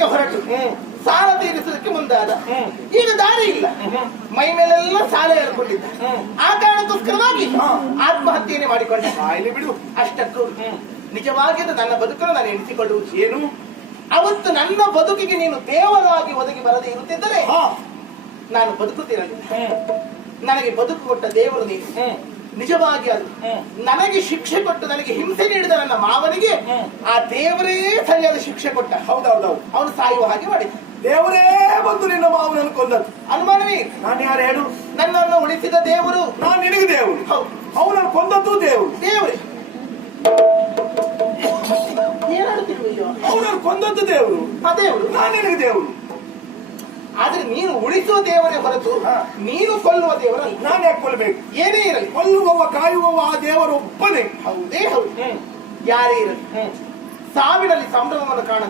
ಕೆಲಸಕ್ಕೆ ಹೊರಟು ಸಾಲ ತೀರಿಸಲಿಕ್ಕೆ ಮುಂದಾದ. ಈಗ ದಾರಿ ಇಲ್ಲ, ಮೈ ಮೇಲೆಲ್ಲ ಸಾಲ ಹೇಳ್ಕೊಂಡಿದ್ದ. ಆ ಕಾರಣಕ್ಕೋಸ್ಕರವಾಗಿ ಆತ್ಮಹತ್ಯೆಯನ್ನೇ ಮಾಡಿಕೊಂಡ. ಇಲ್ಲಿ ಬಿಡು. ಅಷ್ಟಕ್ಕೂ ನಿಜವಾಗಿ ನನ್ನ ಬದುಕನ್ನು ನಾನು ಎಣಿಸಿಕೊಳ್ಳುವುದು ಏನು, ಅವತ್ತು ನನ್ನ ಬದುಕಿಗೆ ನೀನು ದೇವರಾಗಿ ಒದಗಿ ಬರದೇ ಇರುತ್ತಿದ್ದರೆ ನಾನು ಬದುಕುತ್ತಿರಲಿಲ್ಲ. ನನಗೆ ಬದುಕು ಕೊಟ್ಟ ದೇವರು ನೀನು. ನಿಜವಾಗಿ ಅದು ನನಗೆ ಶಿಕ್ಷೆ ಕೊಟ್ಟು ನನಗೆ ಹಿಂಸೆ ನೀಡಿದ ನನ್ನ ಮಾವನಿಗೆ ಆ ದೇವರೇ ಸರಿಯಾದ ಶಿಕ್ಷೆ ಕೊಟ್ಟ. ಹೌದೌದೌದು, ಅವನು ಸಾಯುವ ಹಾಗೆ ಮಾಡಿದ. ದೇವರೇ ಬಂದು ನಿನ್ನ ಮಾವನನ್ನು ಕೊಂದದ್ದು. ಅನುಮಾನವೇ? ನಾನು ಯಾರು ಹೇಳು? ನನ್ನನ್ನು ಉಳಿಸಿದ ದೇವರು. ನಾನು ನಿನಗೆ ದೇವರು. ಅವನನ್ನು ಕೊಂದದ್ದು ದೇವರು. ದೇವರೇ ಏನಾಡುತ್ತಿರುವೆಯೋ? ಅವನನ್ನು ಕೊಂದದ್ದು ದೇವರು. ಆ ದೇವರು ನಾನು ನಿನಗೆ ದೇವರು. ಆದ್ರೆ ನೀನು ಉಳಿಸುವ ದೇವರೇ ಹೊರತು ನೀನು ಕೊಲ್ಲುವ ದೇವರ. ನಾನು ಯಾಕೆ ಕೊಲ್ಲಬೇಕು? ಏನೇ ಇರಲಿ, ಕೊಲ್ಲುವವ ಕಾಯುವವ ಆ ದೇವರು ಒಬ್ಬನೇ. ಹೌದೇ ಹೌದು. ಯಾರೇ ಇರಲಿ ಸಾವಿನಲ್ಲಿ ಸಂಭ್ರಮವನ್ನು ಕಾಣ